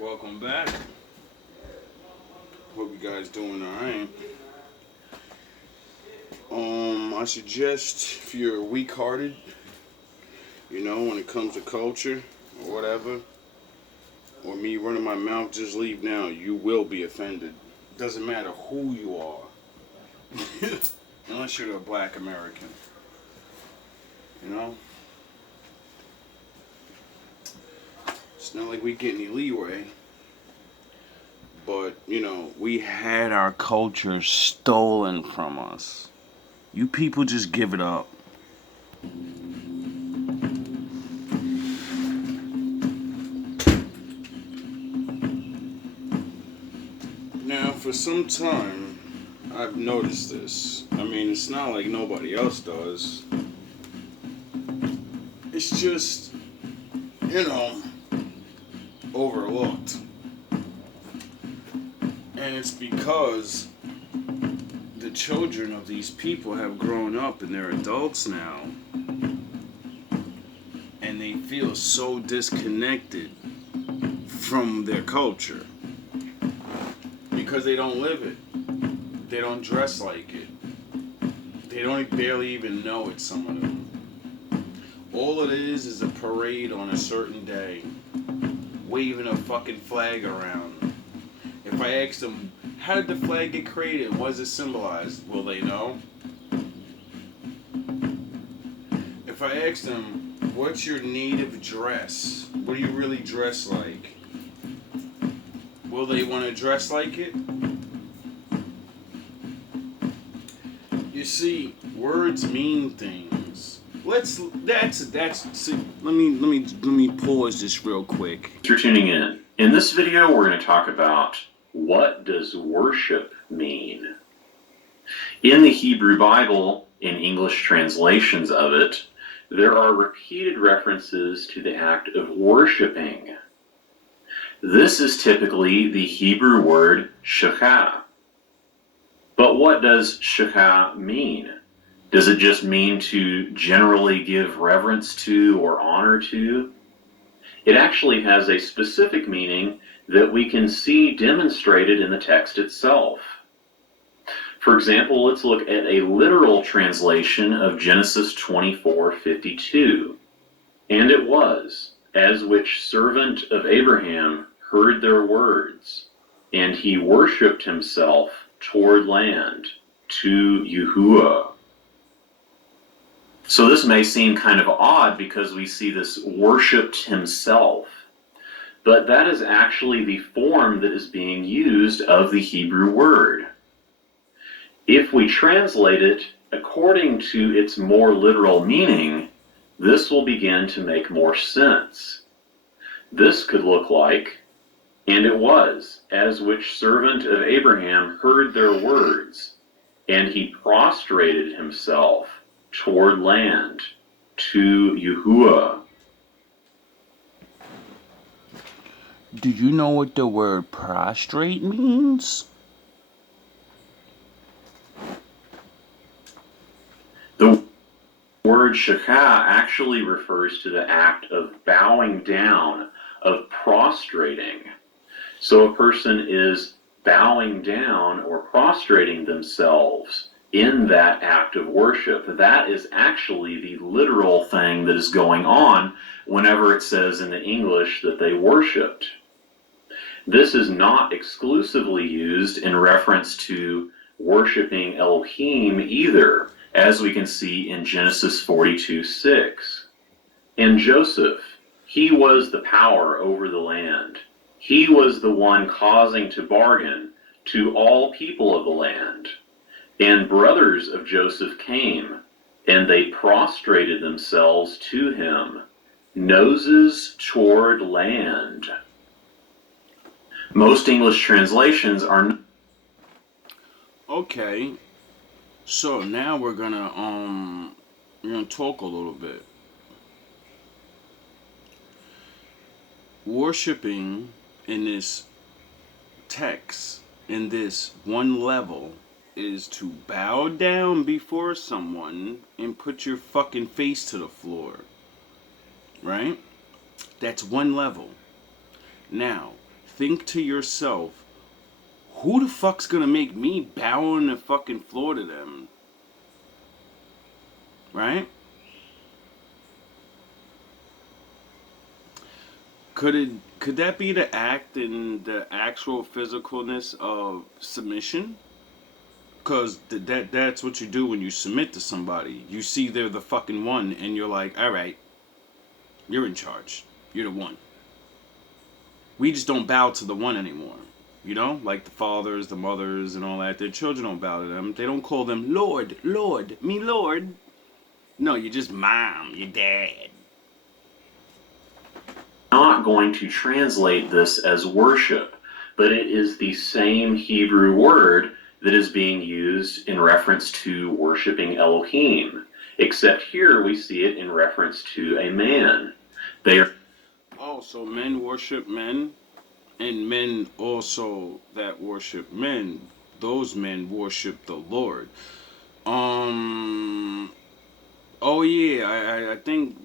welcome back. Hope you guys doing alright. I suggest if you're weak-hearted, when it comes to culture or whatever, or me running my mouth, just leave now. You will be offended. Doesn't matter who you are. Unless you're a black American. It's not like we get any leeway. But, we had our culture stolen from us. You people just give it up. Now, for some time, I've noticed this. It's not like nobody else does. It's just, overlooked. And it's because the children of these people have grown up and they're adults now. And they feel so disconnected from their culture. Because they don't live it. They don't dress like it. They don't barely even know it, some of them. All it is a parade on a certain day. Waving a fucking flag around. If I ask them, how did the flag get created? What does it symbolize? Will they know? If I ask them, what's your native dress? What do you really dress like? Will they want to dress like it? You see, words mean things. See, let me pause this real quick. Thanks for tuning in. In this video, we're going to talk about what does worship mean? In the Hebrew Bible, in English translations of it, there are repeated references to the act of worshiping. This is typically the Hebrew word shachah. But what does shachah mean? Does it just mean to generally give reverence to or honor to? It actually has a specific meaning that we can see demonstrated in the text itself. For example, let's look at a literal translation of Genesis 24:52. And it was, as which servant of Abraham heard their words, and he worshipped himself toward land, to Yahuwah. So this may seem kind of odd because we see this worshipped himself. But that is actually the form that is being used of the Hebrew word. If we translate it according to its more literal meaning, this will begin to make more sense. This could look like, and it was, as which servant of Abraham heard their words, and he prostrated himself toward land, to Yahuwah. Do you know what the word prostrate means? The word shachah actually refers to the act of bowing down, of prostrating. So a person is bowing down or prostrating themselves in that act of worship. That is actually the literal thing that is going on whenever it says in the English that they worshipped. This is not exclusively used in reference to worshiping Elohim either, as we can see in Genesis 42:6. And Joseph, he was the power over the land. He was the one causing to bargain to all people of the land. And brothers of Joseph came, and they prostrated themselves to him, noses toward land. Most English translations are... Okay, so now we're gonna talk a little bit. Worshipping in this text, in this one level, is to bow down before someone and put your fucking face to the floor. Right? That's one level. Now, think to yourself, who the fuck's gonna make me bow on the fucking floor to them? Right? Could that be the act and the actual physicalness of submission? Because that's what you do when you submit to somebody. You see they're the fucking one, and you're like, all right, you're in charge. You're the one. We just don't bow to the one anymore. You know, like the fathers, the mothers, and all that. Their children don't bow to them. They don't call them Lord, Lord, me Lord. No, you're just mom, your dad. Not going to translate this as worship, but it is the same Hebrew word that is being used in reference to worshiping Elohim, except here we see it in reference to a man. They are. Oh, so men worship men, and men also that worship men, those men worship the Lord. Oh yeah, I think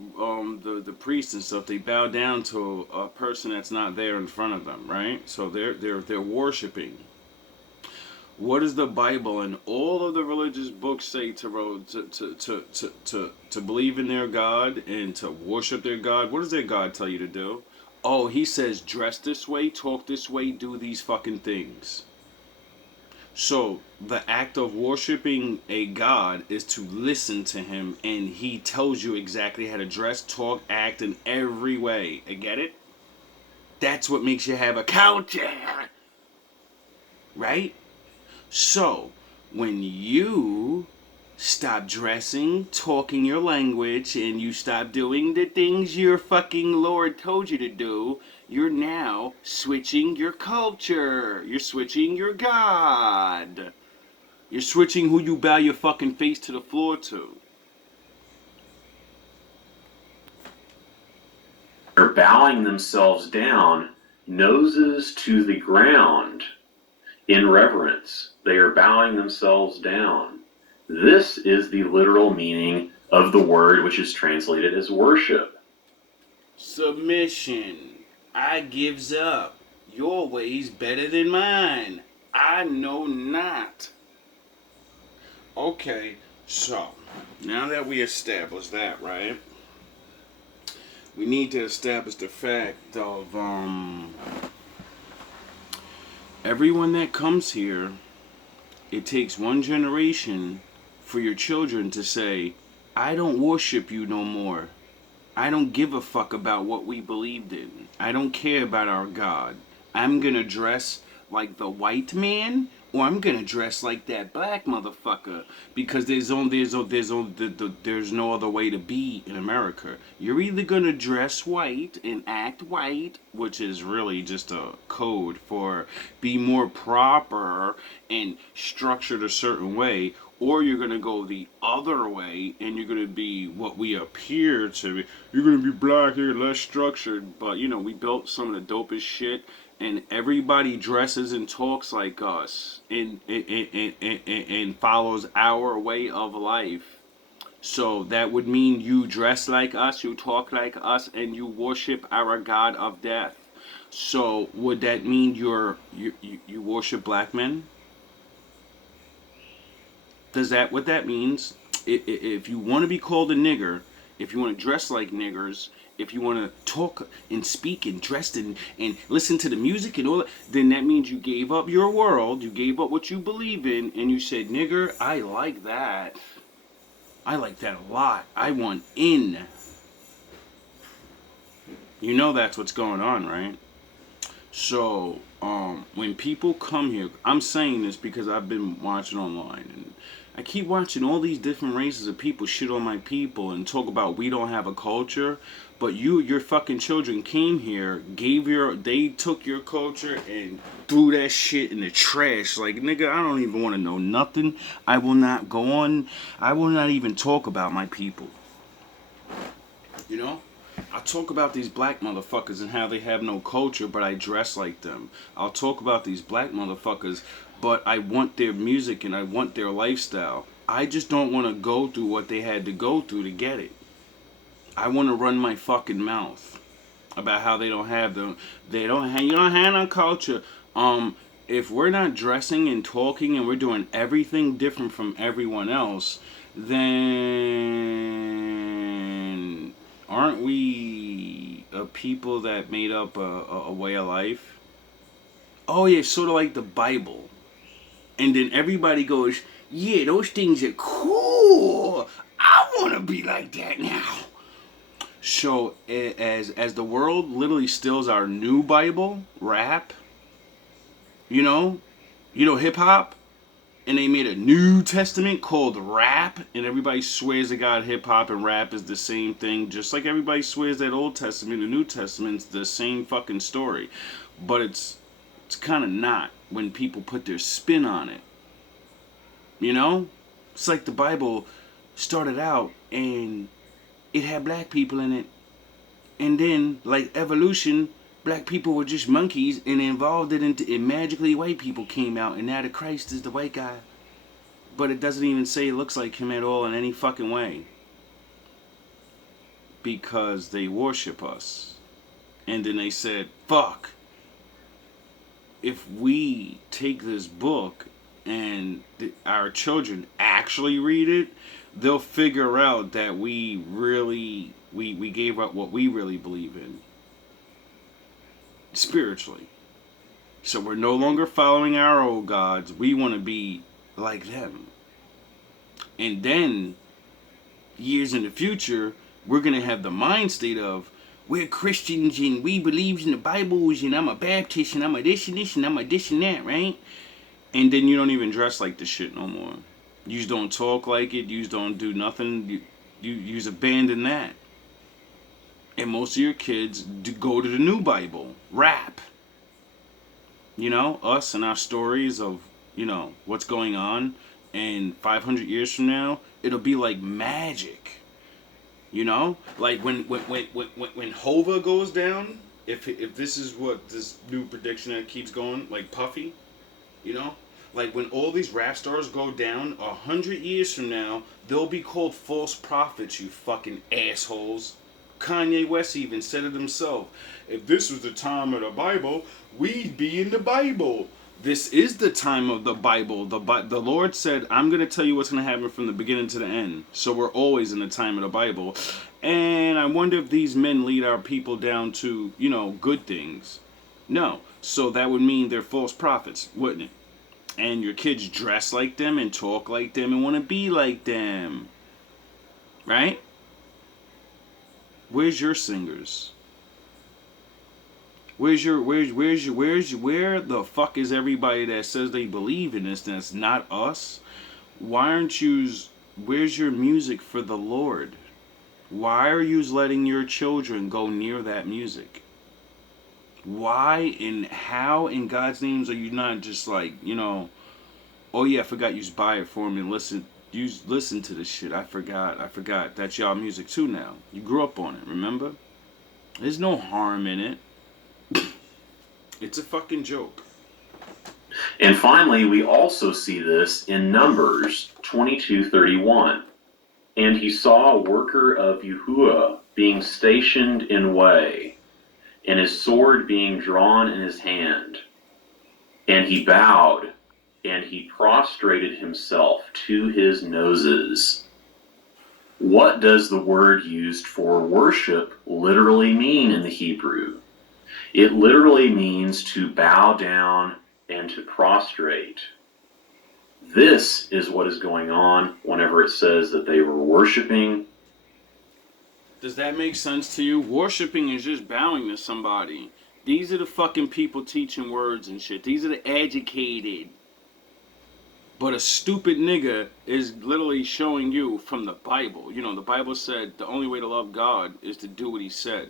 the priests and stuff, they bow down to a person that's not there in front of them, right? So they're worshiping. What does the Bible and all of the religious books say to believe in their God and to worship their God? What does their God tell you to do? Oh, he says dress this way, talk this way, do these fucking things. So the act of worshiping a God is to listen to him, and he tells you exactly how to dress, talk, act in every way. You get it? That's what makes you have a culture. Right? So, when you stop dressing, talking your language, and you stop doing the things your fucking Lord told you to do, you're now switching your culture. You're switching your God. You're switching who you bow your fucking face to the floor to. They're bowing themselves down, noses to the ground, in reverence. They are bowing themselves down. This is the literal meaning of the word which is translated as worship. Submission. I gives up. Your way's better than mine. I know not. Okay, so now that we established that, right? We need to establish the fact of everyone that comes here, it takes one generation for your children to say, I don't worship you no more. I don't give a fuck about what we believed in. I don't care about our God. I'm gonna dress like the white man, or I'm gonna dress like that black motherfucker, because there's no other way to be in America. You're either gonna dress white and act white, which is really just a code for be more proper and structured a certain way, or you're gonna go the other way and you're gonna be what we appear to be. You're gonna be black here, less structured, but you know, we built some of the dopest shit, and everybody dresses and talks like us and follows our way of life. So that would mean you dress like us, you talk like us, and you worship our God of death. So would that mean you worship black men? Does that what that means? If you want to be called a nigger, if you want to dress like niggers, if you want to talk and speak and dress and listen to the music and all that, then that means you gave up your world, you gave up what you believe in, and you said, nigger, I like that. I like that a lot. I want in. You know that's what's going on, right? So, when people come here, I'm saying this because I've been watching online, and I keep watching all these different races of people shit on my people and talk about we don't have a culture, but your fucking children came here, they took your culture and threw that shit in the trash. Like, nigga, I don't even want to know nothing. I will not even talk about my people. You know? I talk about these black motherfuckers and how they have no culture, but I dress like them. I'll talk about these black motherfuckers, but I want their music and I want their lifestyle. I just don't want to go through what they had to go through to get it. I want to run my fucking mouth. about how they don't have them. You don't have no culture. If we're not dressing and talking and we're doing everything different from everyone else, then aren't we a people that made up a way of life? Oh yeah, sort of like the Bible. And then everybody goes, yeah, those things are cool. I want to be like that now. So as the world literally steals our new Bible, rap, you know, hip hop, and they made a New Testament called rap, and everybody swears to God hip hop and rap is the same thing, just like everybody swears that Old Testament and New Testament's the same fucking story. But it's kind of not when people put their spin on it. You know? It's like the Bible started out and it had black people in it. And then, like evolution, black people were just monkeys and evolved it into it magically white people came out and now the Christ is the white guy. But it doesn't even say it looks like him at all in any fucking way. Because they worship us. And then they said, fuck. If we take this book and our children actually read it, they'll figure out that we gave up what we really believe in spiritually. So we're no longer following our old gods. We want to be like them. And then years in the future, we're going to have the mind state of we're Christians and we believe in the Bibles and I'm a Baptist and I'm a this and this and I'm a this and that, right? And then you don't even dress like this shit no more. You just don't talk like it. You just don't do nothing. You just abandon that. And most of your kids go to the new Bible. Rap. You know, us and our stories of, what's going on. And 500 years from now, it'll be like magic. You know? Like when Hova goes down, if this is what this new prediction that keeps going, like Puffy, like when all these rap stars go down 100 years from now, they'll be called false prophets, you fucking assholes. Kanye West even said it himself. If this was the time of the Bible, we'd be in the Bible. This is the time of the Bible. The Lord said, I'm going to tell you what's going to happen from the beginning to the end. So we're always in the time of the Bible. And I wonder if these men lead our people down to, good things. No. So that would mean they're false prophets, wouldn't it? And your kids dress like them and talk like them and want to be like them. Right? Where's your singers? Where the fuck is everybody that says they believe in this and it's not us? Where's your music for the Lord? Why are you letting your children go near that music? Why and how in God's names are you not just like, oh yeah, I forgot you just buy it for me and listen to this shit. I forgot. That's y'all music too now. You grew up on it, remember? There's no harm in it. It's a fucking joke. And finally, we also see this in Numbers 22:31. And he saw a worker of Yahuwah being stationed in way, and his sword being drawn in his hand. And he bowed, and he prostrated himself to his noses. What does the word used for worship literally mean in the Hebrew? It literally means to bow down and to prostrate. This is what is going on whenever it says that they were worshiping. Does that make sense to you? Worshiping is just bowing to somebody. These are the fucking people teaching words and shit. These are the educated. But a stupid nigga is literally showing you from the Bible. The Bible said the only way to love God is to do what he said.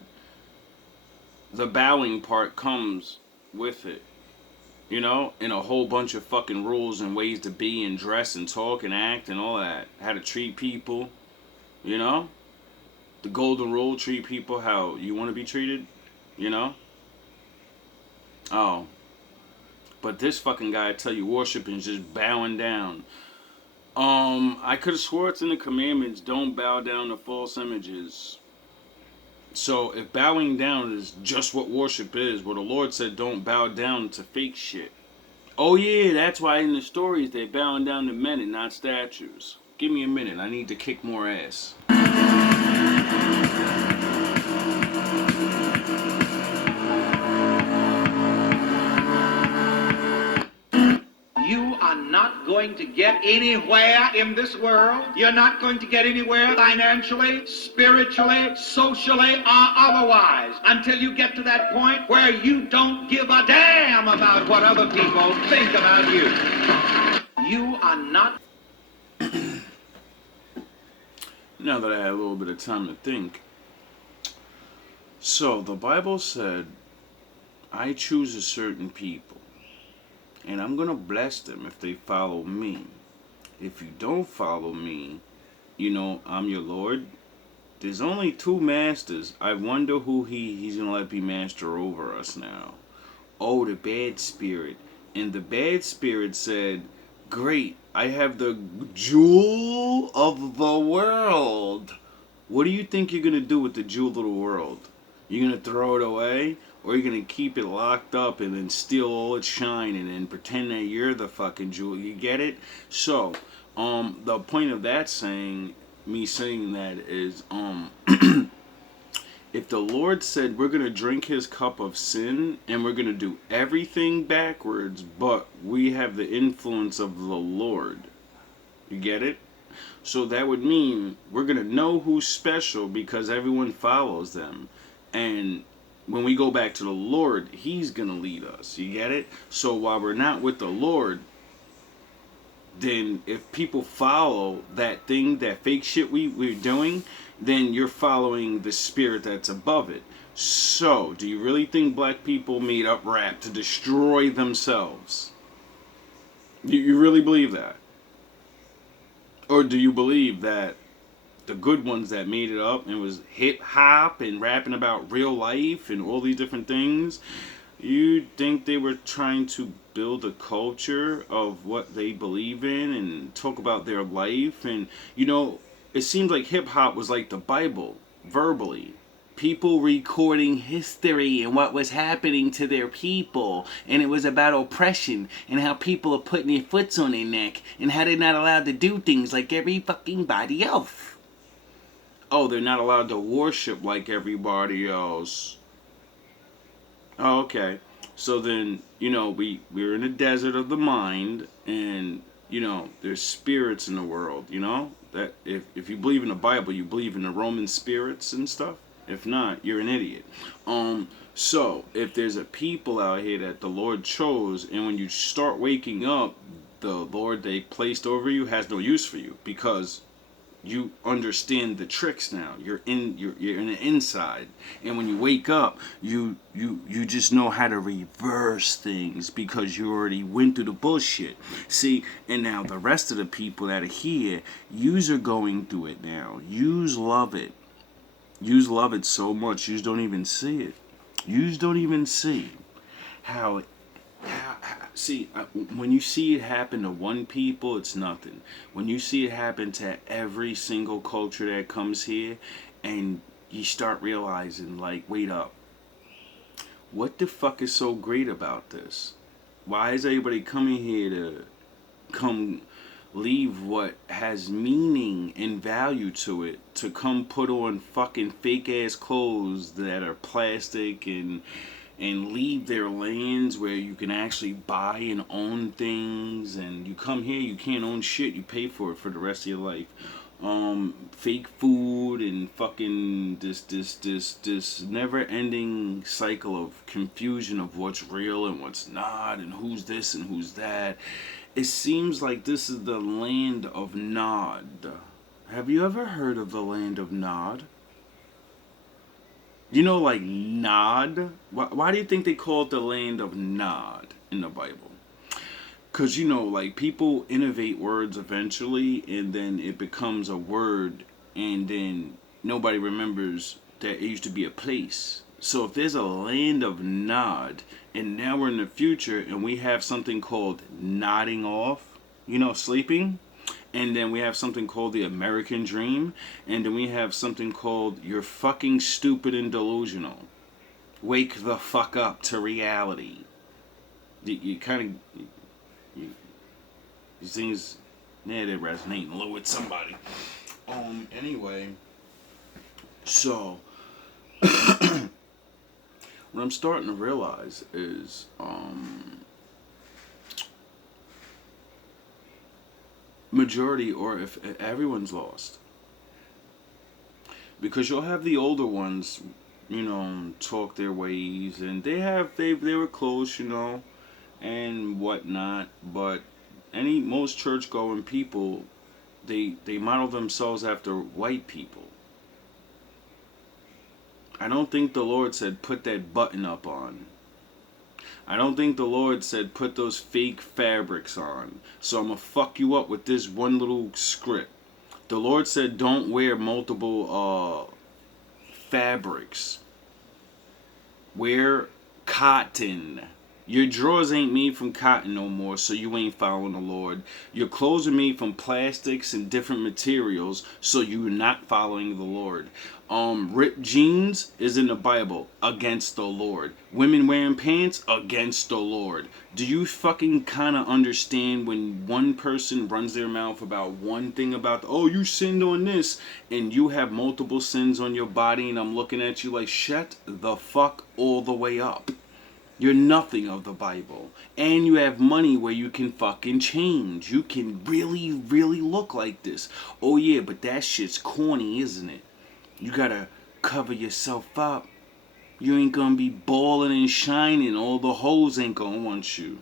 The bowing part comes with it. And a whole bunch of fucking rules and ways to be and dress and talk and act and all that. How to treat people. The golden rule, treat people how you want to be treated. Oh. But this fucking guy, I tell you, worshiping is just bowing down. I could have swore it's in the commandments, don't bow down to false images. So if bowing down is just what worship is, well, the Lord said don't bow down to fake shit. Oh yeah, that's why in the stories they're bowing down to men and not statues. Give me a minute, I need to kick more ass. You are not going to get anywhere in this world. You're not going to get anywhere financially, spiritually, socially, or otherwise until you get to that point where you don't give a damn about what other people think about you. You are not. Now that I had a little bit of time to think. So the Bible said, I choose a certain people, and I'm going to bless them if they follow me. If you don't follow me, I'm your Lord. There's only two masters. I wonder who he's going to let be master over us now. Oh, the bad spirit. And the bad spirit said, great, I have the jewel of the world. What do you think you're going to do with the jewel of the world? You're going to throw it away? Or you're going to keep it locked up and then steal all its shine and then pretend that you're the fucking jewel? You get it? So, the point of that me saying that is, if the Lord said we're going to drink his cup of sin and we're going to do everything backwards, but we have the influence of the Lord. You get it? So that would mean we're going to know who's special because everyone follows them. And when we go back to the Lord, he's going to lead us. You get it? So while we're not with the Lord, then if people follow that thing, that fake shit we're doing, then you're following the spirit that's above it. So, do you really think black people made up rap to destroy themselves? You really believe that? Or do you believe that the good ones that made it up and was hip hop and rapping about real life and all these different things, you think they were trying to build a culture of what they believe in and talk about their life? And it seems like hip hop was like the Bible verbally. People recording history and what was happening to their people, and it was about oppression and how people are putting their foots on their neck and how they're not allowed to do things like every fucking body else. Oh, they're not allowed to worship like everybody else. Oh, okay. So then, we're in a desert of the mind, and, there's spirits in the world, That if you believe in the Bible, you believe in the Roman spirits and stuff. If not, you're an idiot. So, if there's a people out here that the Lord chose, and when you start waking up, the Lord they placed over you has no use for you, because you understand the tricks now. You're in the inside, and when you wake up, you just know how to reverse things because you already went through the bullshit. See, and now the rest of the people that are here, yous are going through it now. Yous love it. Yous love it so much. Yous don't even see it. Yous don't even see how when you see it happen to one people, it's nothing. When you see it happen to every single culture that comes here, and you start realizing, like, wait up, what the fuck is so great about this? Why is everybody coming here to come leave what has meaning and value to it to come put on fucking fake ass clothes that are plastic and leave their lands where you can actually buy and own things? And you come here, you can't own shit, you pay for it for the rest of your life. Fake food and fucking this never ending cycle of confusion of what's real and what's not and who's this and who's that. It seems like this is the land of Nod. Have you ever heard of the land of Nod? Like Nod? Why do you think they call it the land of Nod in the Bible? Because, like, people innovate words eventually, and then it becomes a word, and then nobody remembers that it used to be a place. So if there's a land of Nod, and now we're in the future, and we have something called nodding off, sleeping, And then we have something called the American Dream. And then we have something called You're Fucking Stupid and Delusional. Wake the fuck up to reality. You kind of... These things... Yeah, they resonate a little with somebody. Anyway... So... what I'm starting to realize is... majority, or if everyone's lost, because you'll have the older ones, talk their ways, and they were close, and whatnot, but most church going people, they model themselves after white people. I don't think the Lord said put that button up on. I don't think the Lord said put those fake fabrics on. So I'm going to fuck you up with this one little script. The Lord said don't wear multiple fabrics. Wear cotton. Your drawers ain't made from cotton no more, so you ain't following the Lord. Your clothes are made from plastics and different materials, so you're not following the Lord. Ripped jeans is in the Bible, against the Lord. Women wearing pants, against the Lord. Do you fucking kind of understand when one person runs their mouth about one thing about, you sinned on this, and you have multiple sins on your body, and I'm looking at you like, shut the fuck all the way up. You're nothing of the Bible. And you have money where you can fucking change. You can really, really look like this. Oh yeah, but that shit's corny, isn't it? You gotta cover yourself up. You ain't gonna be balling and shining. All the hoes ain't gonna want you.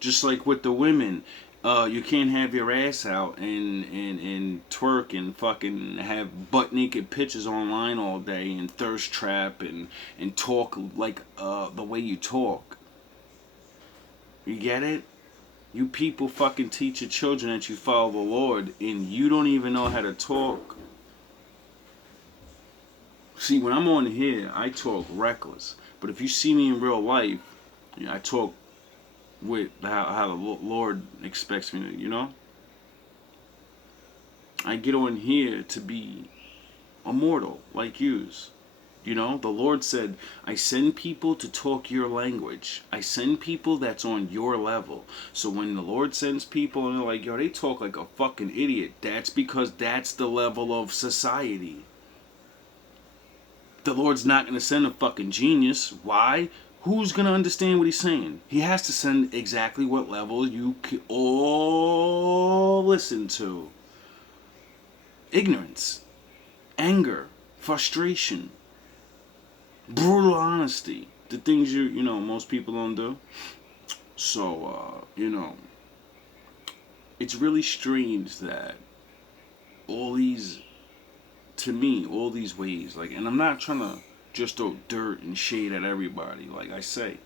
Just like with the women. You can't have your ass out and twerk and fucking have butt naked pictures online all day and thirst trap and talk like the way you talk. You get it? You people fucking teach your children that you follow the Lord and you don't even know how to talk. See, when I'm on here, I talk reckless. But if you see me in real life, I talk with how the Lord expects me to, I get on here to be immortal, like yous. The Lord said, I send people to talk your language. I send people that's on your level. So when the Lord sends people and they're like, they talk like a fucking idiot, that's because that's the level of society. The Lord's not going to send a fucking genius. Why? Who's going to understand what he's saying? He has to send exactly what level you can all listen to. Ignorance, anger, frustration, brutal honesty. The things most people don't do. So, it's really strange that all these ways, and I'm not trying to just throw dirt and shade at everybody. Like I say,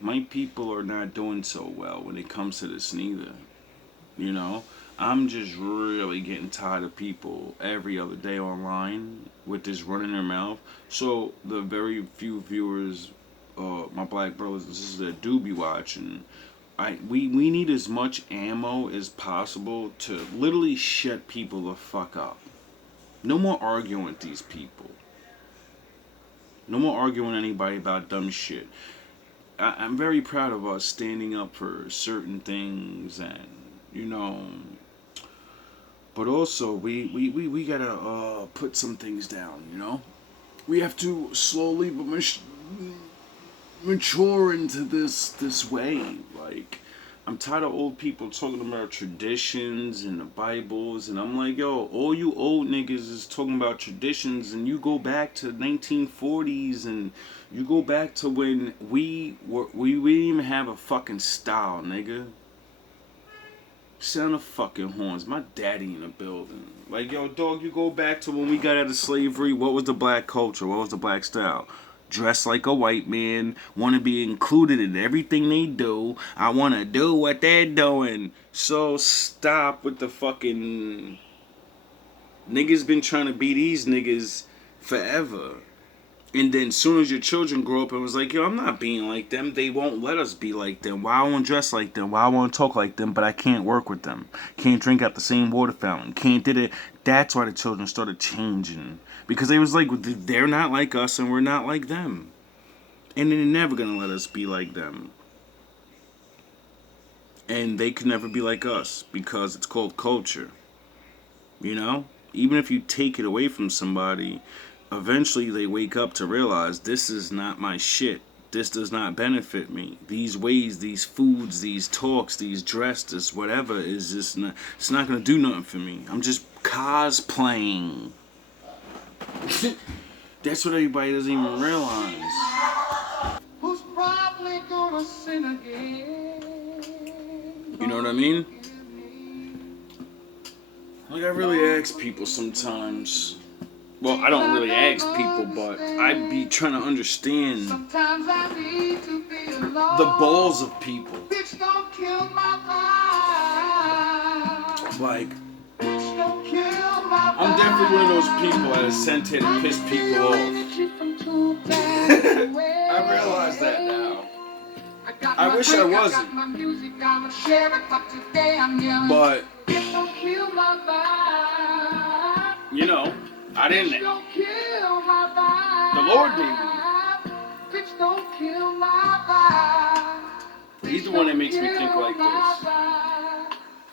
my people are not doing so well when it comes to this neither. I'm just really getting tired of people every other day online with this running their mouth. So the very few viewers, my black brothers and sisters that do be watching, we need as much ammo as possible to literally shut people the fuck up. No more arguing with these people. No more arguing with anybody about dumb shit. I'm very proud of us standing up for certain things, and but also we gotta put some things down. We have to slowly but mature into this way. Like, I'm tired of old people talking about traditions and the Bibles, and I'm like, all you old niggas is talking about traditions, and you go back to the 1940s, and you go back to when we didn't even have a fucking style, nigga. Sound of fucking horns. My daddy in the building. Like, dog, you go back to when we got out of slavery. What was the black culture? What was the black style? Dress like a white man, want to be included in everything they do. I want to do what they're doing. So stop with the fucking... Niggas been trying to be these niggas forever. And then as soon as your children grow up and was like, yo, I'm not being like them, they won't let us be like them. Why I won't dress like them? Why I won't talk like them, but I can't work with them? Can't drink at the same water fountain. Can't did it. That's why the children started changing. Because they was like, they're not like us and we're not like them. And they're never going to let us be like them. And they could never be like us because it's called culture. You know? Even if you take it away from somebody, eventually they wake up to realize this is not my shit. This does not benefit me. These ways, these foods, these talks, these dresses, whatever is just not, it's not going to do nothing for me. I'm just cosplaying. That's what everybody doesn't even realize. Who's probably gonna sin again? You know what I mean? Like, I really ask people sometimes. Well, I don't really ask people, but I be trying to understand the balls of people. Like, I'm definitely one of those people that is sent here to piss people off. I realize that now. I wish I wasn't. But, you know, I didn't. The Lord did me. He's the one that makes me think like this.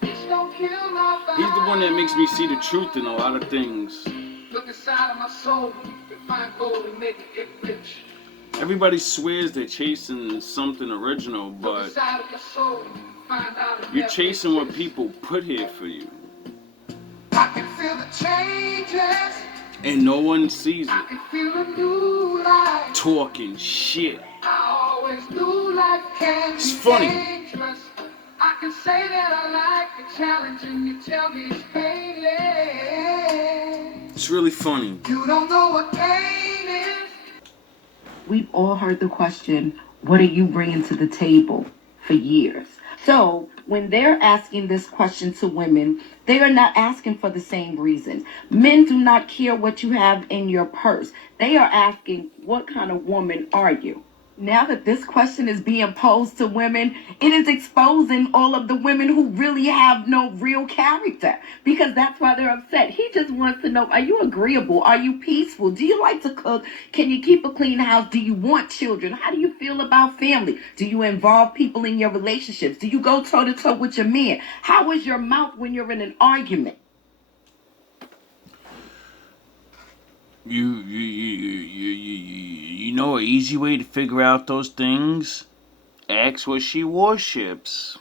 He's the one that makes me see the truth in a lot of things. Look inside of my soul, find gold and make it get rich. Everybody swears they're chasing something original, but you're chasing what people put here for you. I can feel the changes. And no one sees it. I can feel a new life. Talking shit. I always knew life can be dangerous. I can say that I like the challenge and you tell me it's painless. It's really funny. You don't know what pain is. We've all heard the question, what are you bringing to the table, for years. So when they're asking this question to women, they are not asking for the same reason. Men do not care what you have in your purse. They are asking, what kind of woman are you? Now that this question is being posed to women, it is exposing all of the women who really have no real character, because that's why they're upset. He just wants to know, are you agreeable? Are you peaceful? Do you like to cook? Can you keep a clean house? Do you want children? How do you feel about family? Do you involve people in your relationships? Do you go toe-to-toe with your man? How is your mouth when you're in an argument? You know an easy way to figure out those things? Ask what she worships.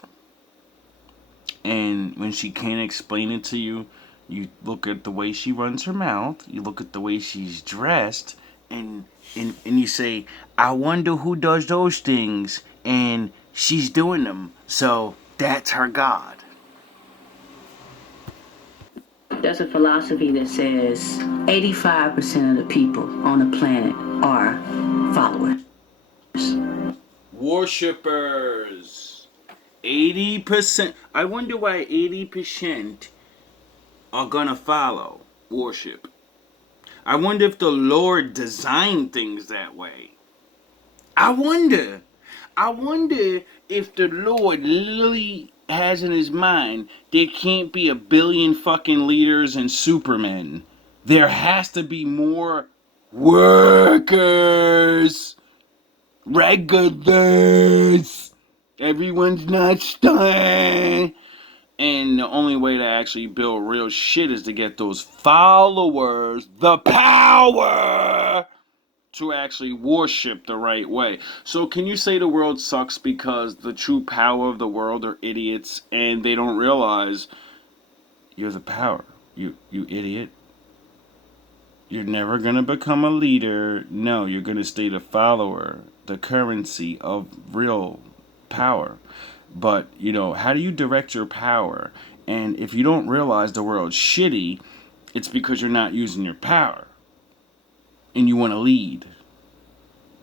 And when she can't explain it to you, you look at the way she runs her mouth, you look at the way she's dressed, and you say, I wonder who does those things, and she's doing them, so that's her God. There's a philosophy that says 85% of the people on the planet are followers. Worshippers. 80%. I wonder why 80% are gonna follow worship. I wonder if the Lord designed things that way. I wonder if the Lord literally has in his mind there can't be 1 billion fucking leaders and supermen. There has to be more workers, regulars. Everyone's not stunned. And the only way to actually build real shit is to get those followers the power to actually worship the right way. So can you say the world sucks because the true power of the world are idiots and they don't realize you're the power? You idiot. You're never going to become a leader. No, you're going to stay the follower, the currency of real power. But, you know, how do you direct your power? And if you don't realize the world's shitty, it's because you're not using your power. And you want to lead,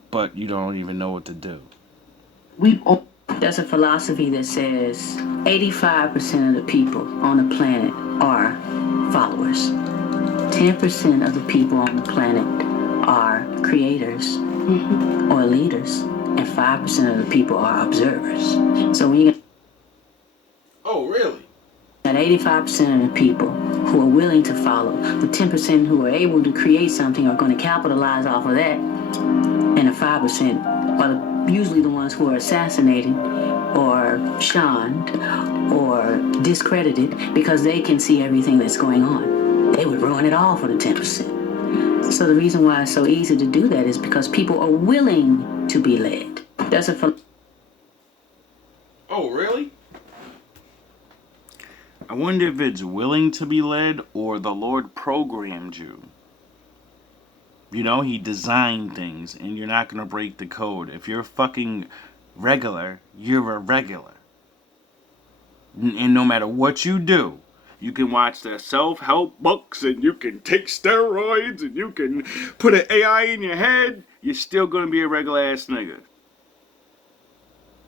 but you don't even know what to do. There's a philosophy that says 85% of the people on the planet are followers. 10% of the people on the planet are creators or leaders, and 5% of the people are observers. So when you Oh, really? got 85% of the people who are willing to follow, the 10% who are able to create something are going to capitalize off of that, and the 5% are usually the ones who are assassinated or shunned or discredited because they can see everything that's going on. They would ruin it all for the 10%. So the reason why it's so easy to do that is because people are willing to be led. That's a Oh, really? I wonder if it's willing to be led or the Lord programmed you. You know, He designed things and you're not going to break the code. If you're fucking regular, you're a regular. And no matter what you do, you can watch the self-help books and you can take steroids and you can put an AI in your head. You're still going to be a regular ass nigga.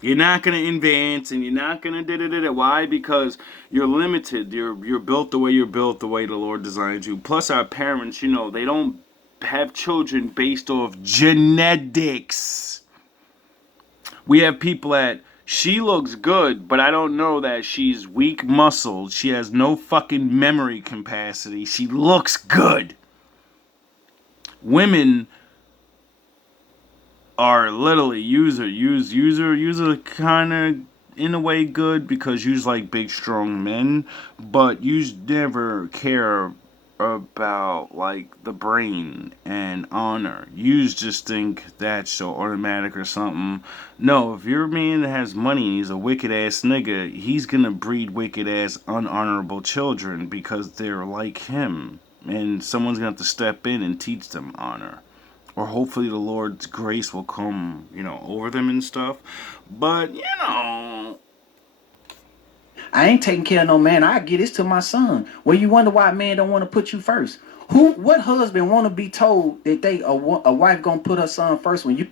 You're not going to advance and you're not going to da-da-da-da. Why? Because you're limited. You're built the way you're built, the way the Lord designed you. Plus our parents, you know, they don't have children based off genetics. We have people that she looks good, but I don't know that she's weak muscled. She has no fucking memory capacity. She looks good. Women are literally user kind of in a way good because you like big strong men, but you never care about like the brain and honor. You just think that's so automatic or something. No, if you're a man that has money and he's a wicked ass nigga, he's gonna breed wicked ass unhonorable children because they're like him, and someone's gonna have to step in and teach them honor. Or hopefully the Lord's grace will come, you know, over them and stuff. But, you know, I ain't taking care of no man. I get this to my son. Well, you wonder why a man don't want to put you first. What husband want to be told that a wife gonna put her son first when you?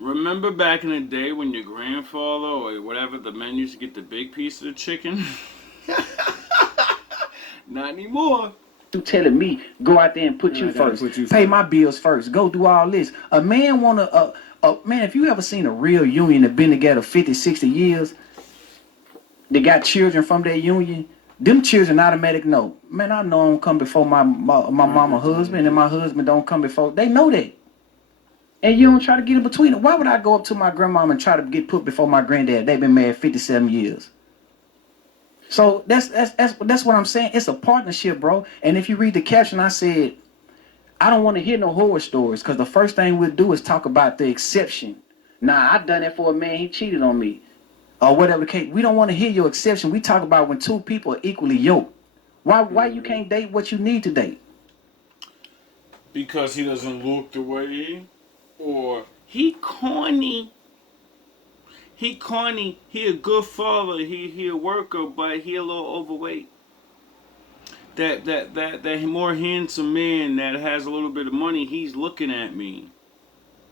remember back in the day when your grandfather or whatever, the men used to get the big piece of the chicken? Not anymore. You telling me go out there and put you first, pay my bills first, go do all this. A man wanna man, if you ever seen a real union that been together 50, 60 years, they got children from their union, them children automatic know, man, I know I don't come before my mama husband, and my husband don't come before. They know that. And you don't try to get in between it. Why would I go up to my grandmama and try to get put before my granddad? They've been married 57 years. So that's what I'm saying. It's a partnership, bro. And if you read the caption, I said, I don't want to hear no horror stories, because the first thing we'll do is talk about the exception. Nah, I done that for a man, he cheated on me. Or whatever the case. We don't want to hear your exception. We talk about when two people are equally yoked. Why you can't date what you need to date? Because he doesn't look the way, or he corny. He corny. He a good father. He a worker, but he a little overweight. That more handsome man that has a little bit of money, he's looking at me.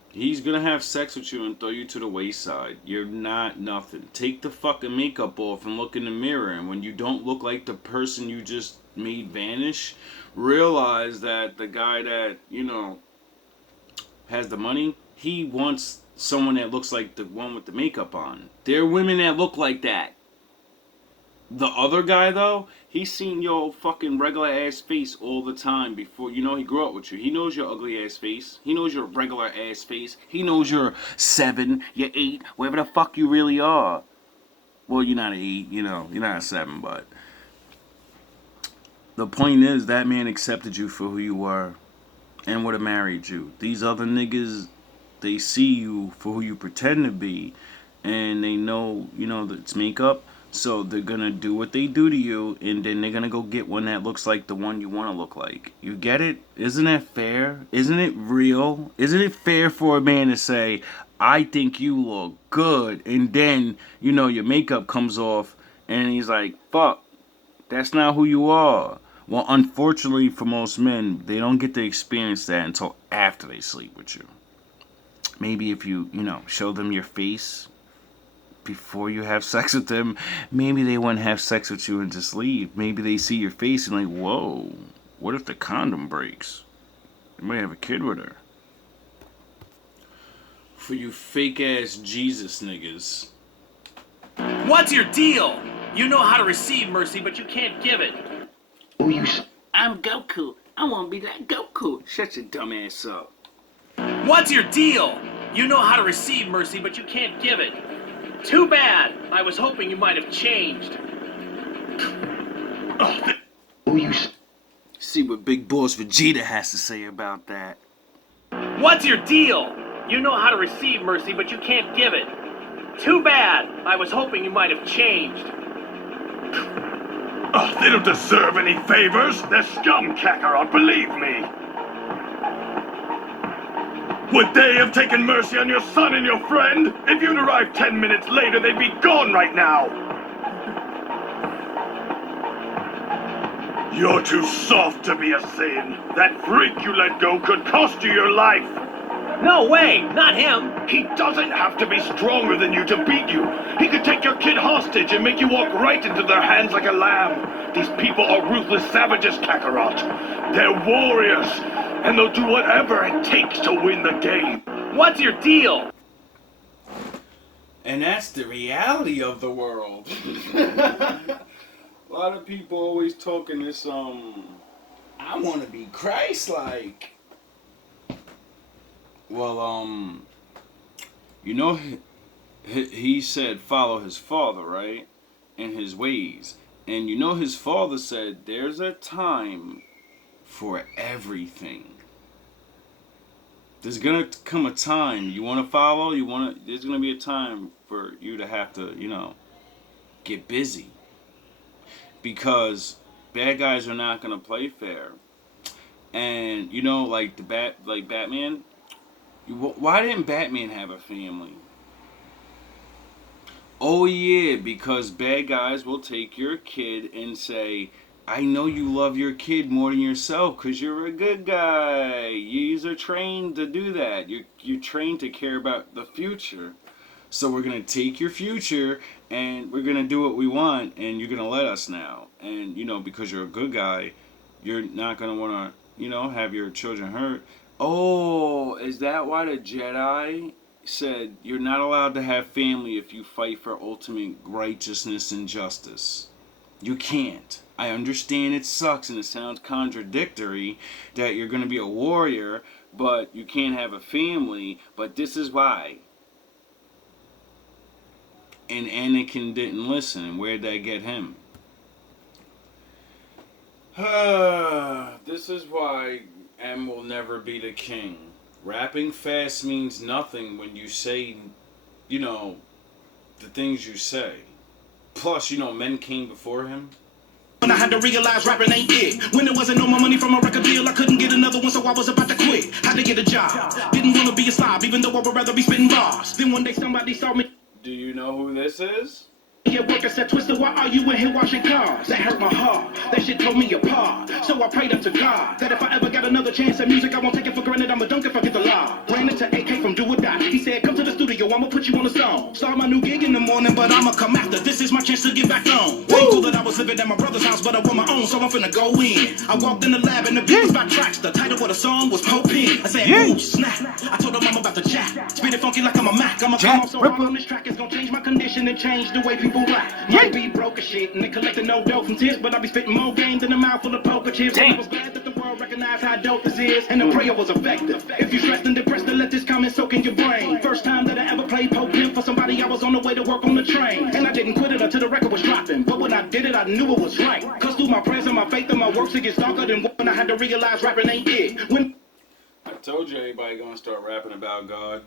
He's gonna have sex with you and throw you to the wayside. You're not nothing. Take the fucking makeup off and look in the mirror. And when you don't look like the person you just made vanish, realize that the guy that, you know, has the money, he wants someone that looks like the one with the makeup on. There are women that look like that. The other guy, though, he's seen your fucking regular ass face all the time before, you know, he grew up with you. He knows your ugly ass face. He knows your regular ass face. He knows you're 7, you're 8, whatever the fuck you really are. Well, you're not an 8, you know, you're not a 7, but the point is that man accepted you for who you were and would have married you. These other niggas, they see you for who you pretend to be, and they know, you know, that it's makeup. So they're gonna do what they do to you, and then they're gonna go get one that looks like the one you want to look like. You get it? Isn't that fair? Isn't it real? Isn't it fair for a man to say, I think you look good, and then, you know, your makeup comes off, and he's like, fuck, that's not who you are. Well, unfortunately for most men, they don't get to experience that until after they sleep with you. Maybe if you, you know, show them your face before you have sex with them, maybe they wouldn't have sex with you and just leave. Maybe they see your face and like, whoa, what if the condom breaks? You might have a kid with her. For you fake ass Jesus niggas. What's your deal? You know how to receive mercy, but you can't give it. I'm Goku. I want to be like Goku. Shut your dumb ass up. What's your deal? You know how to receive mercy, but you can't give it. Too bad. I was hoping you might have changed. See what Big Boss Vegeta has to say about that. What's your deal? You know how to receive mercy, but you can't give it. Too bad. I was hoping you might have changed. They don't deserve any favors. They're scum, Kakarot, believe me. Would they have taken mercy on your son and your friend? If you'd arrived 10 minutes later, they'd be gone right now. You're too soft to be a Saiyan. That freak you let go could cost you your life. No way, not him. He doesn't have to be stronger than you to beat you. He could take your kid hostage and make you walk right into their hands like a lamb. These people are ruthless savages, Kakarot. They're warriors, and they'll do whatever it takes to win the game. What's your deal? And that's the reality of the world. A lot of people always talking this, I want to be Christ-like. Well, you know, he said follow his father, right? And his ways. And you know his father said there's a time for everything. There's gonna come a time you want to follow, there's gonna be a time for you to have to, you know, get busy. Because bad guys are not gonna play fair. And you know, like Batman, why didn't Batman have a family? Oh yeah, because bad guys will take your kid and say, I know you love your kid more than yourself because you're a good guy. You're trained to do that. You're trained to care about the future. So we're going to take your future and we're going to do what we want and you're going to let us now. And, you know, because you're a good guy, you're not going to want to, you know, have your children hurt. Oh, is that why the Jedi said you're not allowed to have family if you fight for ultimate righteousness and justice? You can't. I understand it sucks and it sounds contradictory that you're going to be a warrior, but you can't have a family, but this is why. And Anakin didn't listen. Where'd that get him? This is why M will never be the king. Rapping fast means nothing when you say, you know, the things you say. Plus, you know, men came before him. When I had to realize rapping ain't it. When there wasn't no more money from a record deal, I couldn't get another one, so I was about to quit. Had to get a job. Didn't want to be a slob, even though I would rather be spitting bars. Then one day somebody saw me. Do you know who this is? Yeah, worker said, Twister, why are you in here washing cars? That hurt my heart. That shit tore me apart. So I prayed up to God that if I ever got another chance at music, I won't take it for granted. I'ma dunk if I get the law. Ran into AK from Do or Die. He said, come to the studio, I'ma put you on a song. Saw my new gig in the morning, but I'ma come after. This is my chance to get back on. Thankful that I was living at my brother's house, but I want my own, so I'm finna go in. I walked in the lab and the beat was by tracks. The title of the song was Pope Pin. I said, ooh, snap. I told him I'm about to chat. Spit it funky like I'm a Mac. I'ma come off so hard on this track, it's gonna change my condition and change the way people rap. Might be broke as shit and they collecting no dope from tips, but I be spitting more game than a mouth full of poker chips. And I was glad that the world recognized how dope this is, and the prayer was effective. If you stressed and depressed, then let this comment soak in your brain. First time that I ever played Pope Pimp for somebody, I was on the way to work on the train, and I didn't quit it until the record was dropping. But when I did it, I knew it was right. Cause through my prayers and my faith and my works, it gets darker than when I had to realize rapping ain't it. When I told you everybody gonna start rapping about God.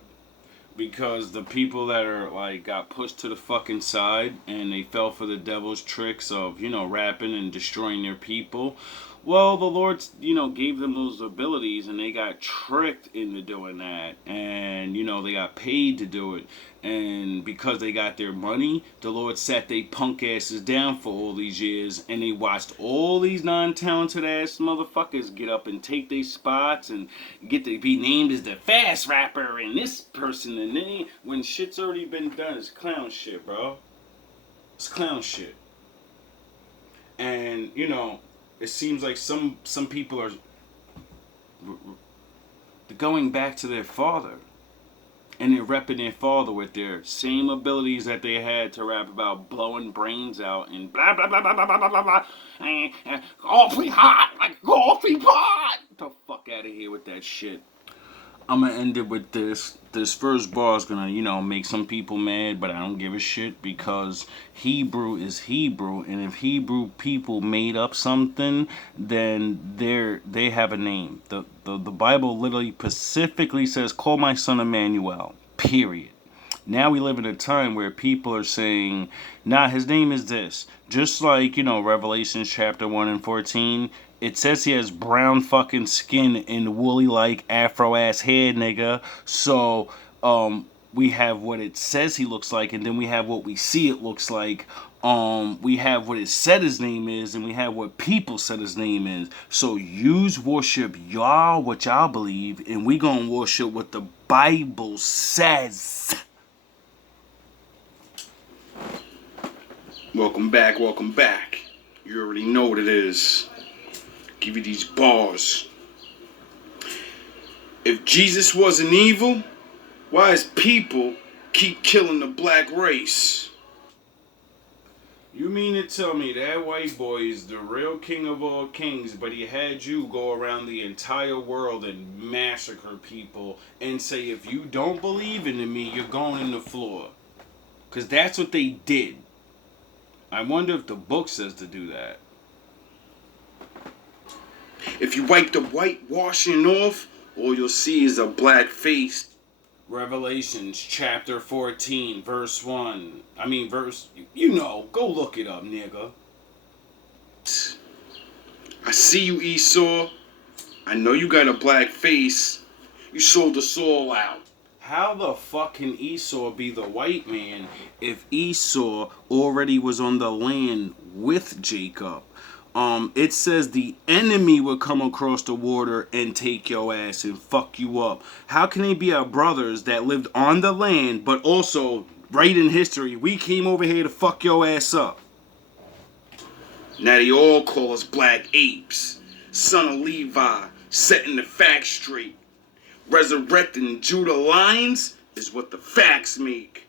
Because the people that are like got pushed to the fucking side and they fell for the devil's tricks of, you know, rapping and destroying their people. Well, the Lord, you know, gave them those abilities and they got tricked into doing that. And, you know, they got paid to do it. And because they got their money, the Lord sat they punk asses down for all these years. And they watched all these non-talented ass motherfuckers get up and take their spots and get to be named as the fast rapper and this person. And then when shit's already been done, it's clown shit, bro. It's clown shit. And, you know, it seems like some people are They're going back to their father. And they're repping their father with their same abilities that they had to rap about blowing brains out and blah, blah, blah, blah, blah, blah, blah, blah. Awfully hot, like awfully hot. Get the fuck out of here with that shit. I'm gonna end it with this. This first bar is gonna, make some people mad, but I don't give a shit because Hebrew is Hebrew, and if Hebrew people made up something, then they have a name. The Bible literally specifically says, "Call my son Emmanuel." Period. Now we live in a time where people are saying, "Nah, his name is this." Just like Revelation chapter 1 and 14. It says he has brown fucking skin and woolly like afro ass hair, nigga. So we have what it says he looks like, and then we have what we see it looks like. We have what it said his name is, and we have what people said his name is. So yous worship y'all what y'all believe, and we gonna worship what the Bible says. Welcome back, welcome back. You already know what it is. Give you these bars. If Jesus wasn't evil, why his people keep killing the black race? You mean to tell me that white boy is the real king of all kings, but he had you go around the entire world and massacre people and say, if you don't believe in me, you're going in the floor? Because that's what they did. I wonder if the book says to do that. If you wipe the whitewashing off, all you'll see is a black face. Revelations chapter 14, verse 1. Go look it up, nigga. I see you, Esau. I know you got a black face. You sold us all out. How the fuck can Esau be the white man if Esau already was on the land with Jacob? It says the enemy will come across the water and take your ass and fuck you up. How can they be our brothers that lived on the land, but also, right in history, we came over here to fuck your ass up? Now they all call us black apes. Son of Levi, setting the facts straight. Resurrecting Judah lions is what the facts make.